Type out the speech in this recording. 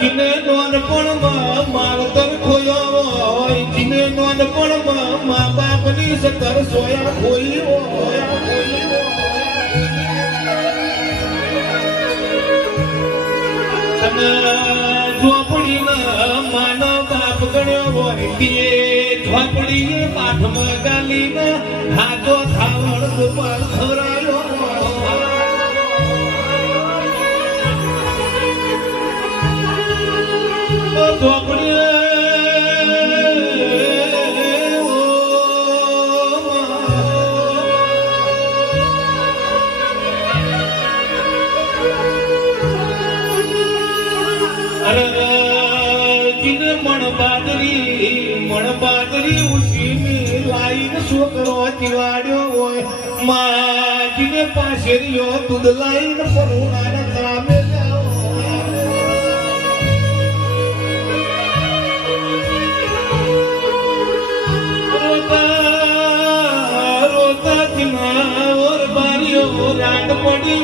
જીને નોનપણમાં માવતર ખોયો હોય, જીને નોનપણમાં મા બાપની સતર સોયા ખોઈ હોય, અને ઝોપડીમાં માનો બાપ ગણ્યો હોય તે ઝોપડીએ પાઠમાં ગાલીને હાથો થાવડ ગોપાલ ખવરાયો ઝોપડીએ મણબાદરી ઉસીની લાઈન છોકરો ચીવાડ્યો હોય, માજીને પાસે રહ્યો દૂધ લાઈન પરુણાને કામે રોતા રોતા ઓર બારીઓ રાત પડી